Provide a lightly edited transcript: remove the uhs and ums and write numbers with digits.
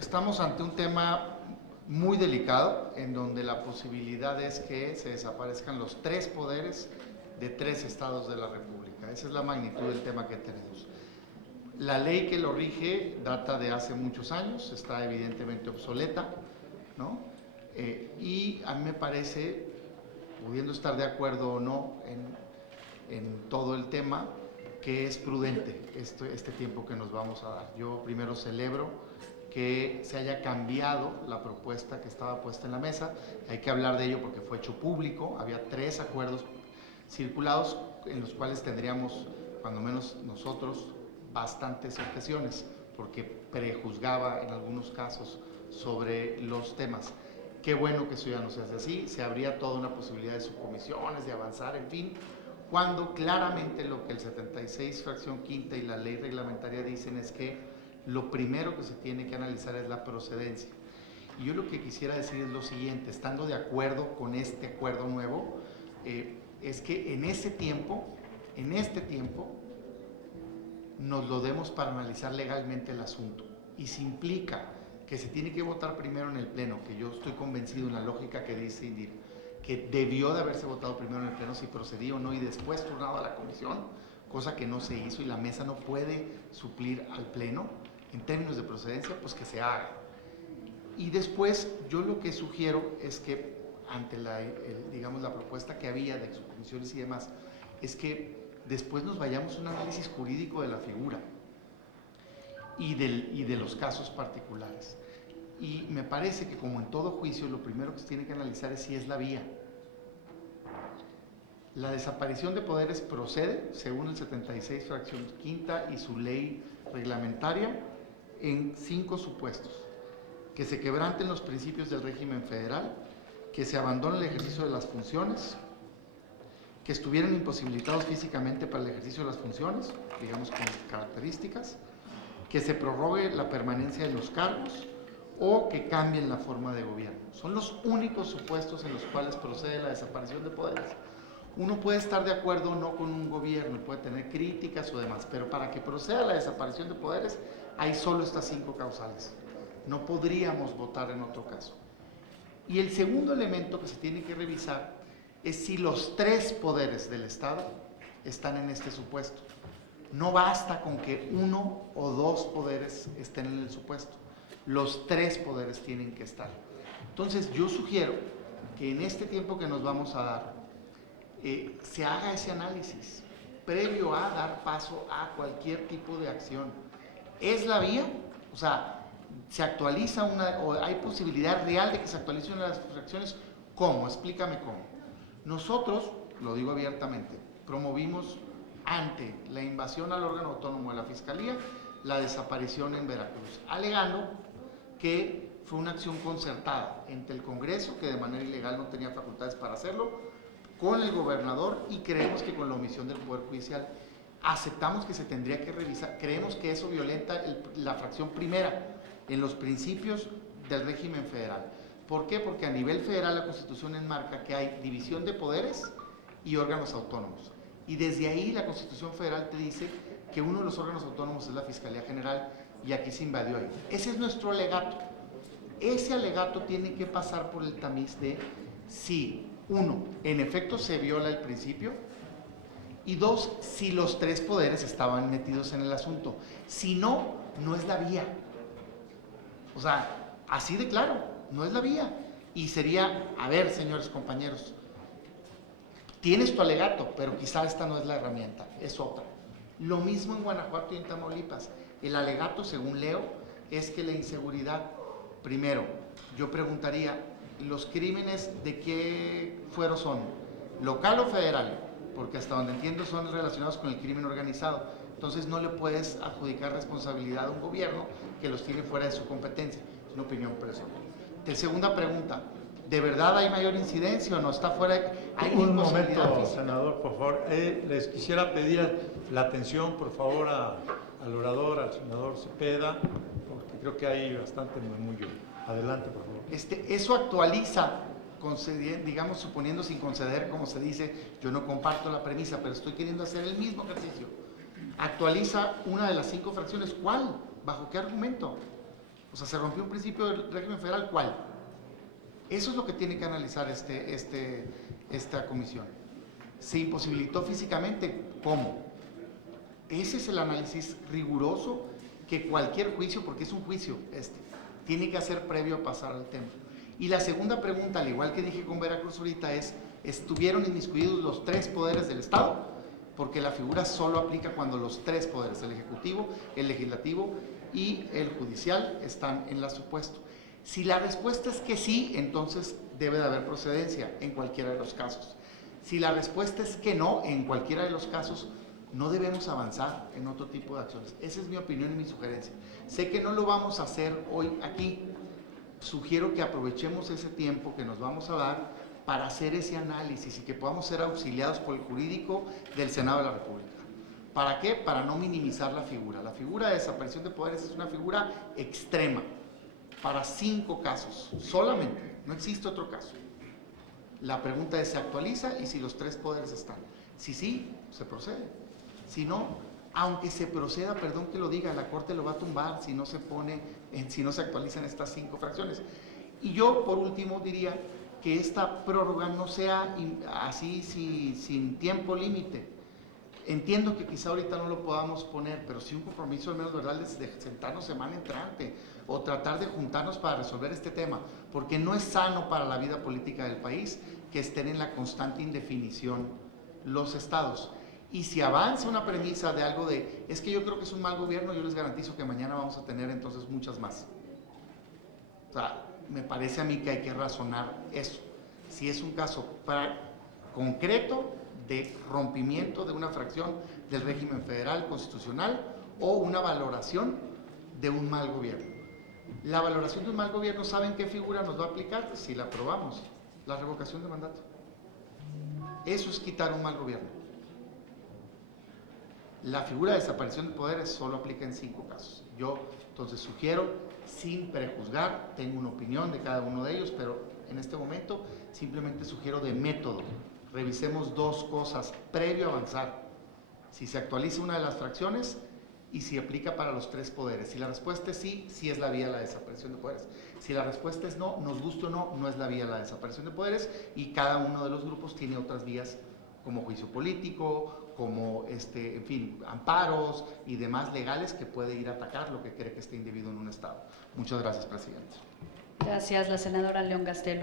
Estamos ante un tema muy delicado en donde la posibilidad es que se desaparezcan los tres poderes de tres estados de la República. Esa es la magnitud del tema que tenemos. La ley que lo rige data de hace muchos años, está evidentemente obsoleta, ¿no? Y a mí me parece, pudiendo estar de acuerdo o no en todo el tema, que es prudente este tiempo que nos vamos a dar. Yo primero celebro que se haya cambiado la propuesta que estaba puesta en la mesa. Hay que hablar de ello porque fue hecho público. Había 3 acuerdos circulados en los cuales tendríamos, cuando menos nosotros, bastantes objeciones, porque prejuzgaba en algunos casos sobre los temas. Qué bueno que eso ya no se hace así. Se abría toda una posibilidad de subcomisiones, de avanzar, en fin, cuando claramente lo que el 76 fracción quinta y la ley reglamentaria dicen es que lo primero que se tiene que analizar es la procedencia. Y yo lo que quisiera decir es lo siguiente, estando de acuerdo con este acuerdo nuevo, es que en este tiempo, nos lo demos para analizar legalmente el asunto. Y si implica que se tiene que votar primero en el Pleno, que yo estoy convencido en la lógica que dice Indir, que debió de haberse votado primero en el Pleno si procedía o no y después turnado a la comisión, cosa que no se hizo y la mesa no puede suplir al Pleno en términos de procedencia, pues que se haga. Y después yo lo que sugiero es que ante la propuesta que había de subcomisiones y demás, es que después nos vayamos a un análisis jurídico de la figura y de los casos particulares. Y me parece que, como en todo juicio, lo primero que se tiene que analizar es si es la vía. La desaparición de poderes procede, según el 76 fracción quinta y su ley reglamentaria, en 5 supuestos: que se quebranten los principios del régimen federal, que se abandone el ejercicio de las funciones, que estuvieran imposibilitados físicamente para el ejercicio de las funciones, digamos con características, que se prorrogue la permanencia de los cargos o que cambien la forma de gobierno. Son los únicos supuestos en los cuales procede la desaparición de poderes. Uno puede estar de acuerdo o no con un gobierno, puede tener críticas o demás, pero para que proceda la desaparición de poderes hay solo estas 5 causales. No podríamos votar en otro caso. Y el segundo elemento que se tiene que revisar es si los 3 poderes del Estado están en este supuesto. No basta con que 1 o 2 poderes estén en el supuesto. Los 3 poderes tienen que estar. Entonces yo sugiero que en este tiempo que nos vamos a dar, se haga ese análisis previo a dar paso a cualquier tipo de acción. ¿Es la vía? O sea, ¿se actualiza o hay posibilidad real de que se actualicen las fracciones? ¿Cómo? Explícame cómo. Nosotros, lo digo abiertamente, promovimos ante la invasión al órgano autónomo de la Fiscalía la desaparición en Veracruz, alegando que fue una acción concertada entre el Congreso, que de manera ilegal no tenía facultades para hacerlo, con el gobernador, y creemos que con la omisión del Poder Judicial. Aceptamos que se tendría que revisar, creemos que eso violenta la fracción primera en los principios del régimen federal. ¿Por qué? Porque a nivel federal la Constitución enmarca que hay división de poderes y órganos autónomos. Y desde ahí la Constitución federal te dice que uno de los órganos autónomos es la Fiscalía General, y aquí se invadió ahí. Ese es nuestro alegato. Ese alegato tiene que pasar por el tamiz de si, 1, en efecto se viola el principio, y 2, si los 3 poderes estaban metidos en el asunto. Si no, no es la vía. O sea, así de claro, no es la vía. Y sería, a ver, señores compañeros, tienes tu alegato, pero quizá esta no es la herramienta, es otra. Lo mismo en Guanajuato y en Tamaulipas. El alegato, según leo, es que la inseguridad, primero, yo preguntaría, ¿los crímenes de qué fuero son? ¿Local o federal? Porque hasta donde entiendo son relacionados con el crimen organizado. Entonces no le puedes adjudicar responsabilidad a un gobierno que los tiene fuera de su competencia. Es una opinión personal. Segunda pregunta, ¿de verdad hay mayor incidencia o no? ¿Está fuera? ¿Hay un momento, senador, por favor. Les quisiera pedir la atención, por favor, al orador, al senador Cepeda, porque creo que hay bastante murmullo. Adelante, por favor. Eso actualiza, digamos, suponiendo sin conceder, como se dice, yo no comparto la premisa, pero estoy queriendo hacer el mismo ejercicio. Actualiza una de las 5 fracciones. ¿Cuál? ¿Bajo qué argumento? O sea, se rompió un principio del régimen federal, ¿cuál? Eso es lo que tiene que analizar esta comisión. ¿Se imposibilitó físicamente? ¿Cómo? Ese es el análisis riguroso que cualquier juicio, porque es un juicio tiene que hacer previo a pasar al tema. Y la segunda pregunta, al igual que dije con Veracruz ahorita, es, ¿estuvieron inmiscuidos los tres poderes del Estado? Porque la figura solo aplica cuando los tres poderes, el Ejecutivo, el Legislativo y el Judicial, están en la supuesto. Si la respuesta es que sí, entonces debe de haber procedencia en cualquiera de los casos. Si la respuesta es que no, en cualquiera de los casos, no debemos avanzar en otro tipo de acciones. Esa es mi opinión y mi sugerencia. Sé que no lo vamos a hacer hoy aquí. Sugiero que aprovechemos ese tiempo que nos vamos a dar para hacer ese análisis y que podamos ser auxiliados por el jurídico del Senado de la República. ¿Para qué? Para no minimizar la figura. La figura de desaparición de poderes es una figura extrema para 5 casos, solamente. No existe otro caso. La pregunta es, ¿se actualiza? Y si los 3 poderes están. Si sí, se procede. Si no, aunque se proceda, perdón que lo diga, la Corte lo va a tumbar si no se si no se actualizan estas 5 fracciones. Y yo, por último, diría que esta prórroga no sea así sin tiempo límite. Entiendo que quizá ahorita no lo podamos poner, pero sí un compromiso al menos, ¿verdad?, de sentarnos semana entrante o tratar de juntarnos para resolver este tema, porque no es sano para la vida política del país que estén en la constante indefinición los estados. Y si avanza una premisa de algo de, es que yo creo que es un mal gobierno, yo les garantizo que mañana vamos a tener entonces muchas más. O sea, me parece a mí que hay que razonar eso. Si es un caso concreto de rompimiento de una fracción del régimen federal constitucional o una valoración de un mal gobierno. La valoración de un mal gobierno, ¿saben qué figura nos va a aplicar? Si la aprobamos, la revocación de mandato. Eso es quitar un mal gobierno. La figura de desaparición de poderes solo aplica en 5 casos. Yo entonces sugiero, sin prejuzgar, tengo una opinión de cada uno de ellos, pero en este momento simplemente sugiero de método. Revisemos 2 cosas previo a avanzar. Si se actualiza una de las fracciones y si aplica para los 3 poderes. Si la respuesta es sí, sí es la vía de la desaparición de poderes. Si la respuesta es no, nos guste o no, no es la vía de la desaparición de poderes, y cada uno de los grupos tiene otras vías como juicio político, como en fin, amparos y demás legales que puede ir a atacar lo que cree que esté indebido en un estado. Muchas gracias, presidente. Gracias, la senadora León Gastelu.